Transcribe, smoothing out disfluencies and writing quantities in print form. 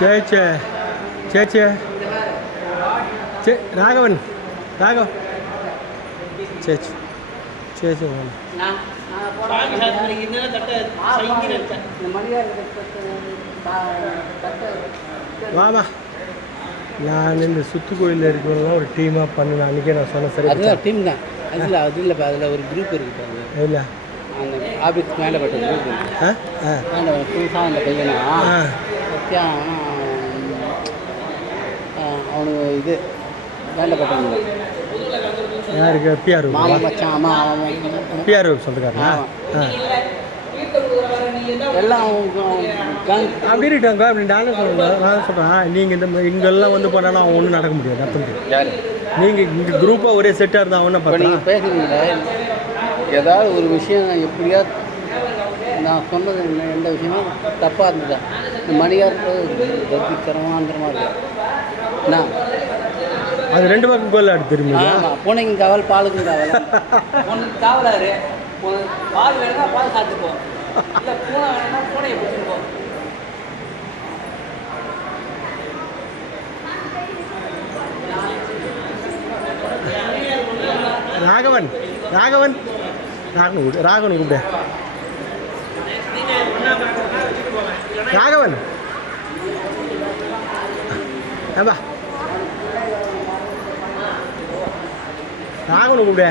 சேச்சே சேச்சே சே ராகவன் ராகவ் சேச்சு சேச்சு வாமா நான் இந்த சுத்துக்கோயிலில் இருக்கிறவங்களாம் ஒரு டீமாக பண்ணேன் அன்றைக்கே நான் சொன்னேன் சரி அதுதான் டீம் தான் அதில் அதில் ஒரு குரூப் இருக்குது இல்லை அந்த ஆஃபீஸ் மேலே பட்ட குரூப் இருக்குது புதுசாக அந்த பையனா அவனுக்கு இது மேலே பட்டவங்க யாருக்கு பிஆர் மாமா மச்சான் ஆமா பிஆர் சொல்லிருக்காருண்ணா எல்லாம் அப்படி இருக்காங்க அப்படி நானும் சொல்லுவேன் நான் சொல்கிறேன் நீங்கள் இந்த இங்கெல்லாம் வந்து பண்ணாலும் அவன் ஒன்றும் நடக்க முடியாது நடத்த முடியாது யார் நீங்கள் இங்கே குரூப்பாக ஒரே செட்டாக இருந்தால் அவனை இப்போ நீங்கள் பேசுகிறீங்களே ஏதாவது ஒரு விஷயம் எப்படியா நான் சொன்னது எந்த விஷயமும் தப்பாக இருந்ததா இந்த மணியார்ன்றது கத்தித்தரமாந்திரமாக இருக்கு நான் அது ரெண்டு பக்கம் கோல் ஆடு தெரியுமா பூனைக்கும் காவல் பாலுக்கும் காவல் பொண்ணுக்கு காவலாரு பால் வேணும்னா பால் சாப்பிட்டுப்போம் இல்லை பூனை வேணும்னா பூனையை பிடிச்சிருப்போம் ராகவன் ராகவன் ராகவன் கூப்பிடு ராகவன் ஏம்பா ராகவன் கூப்பிடு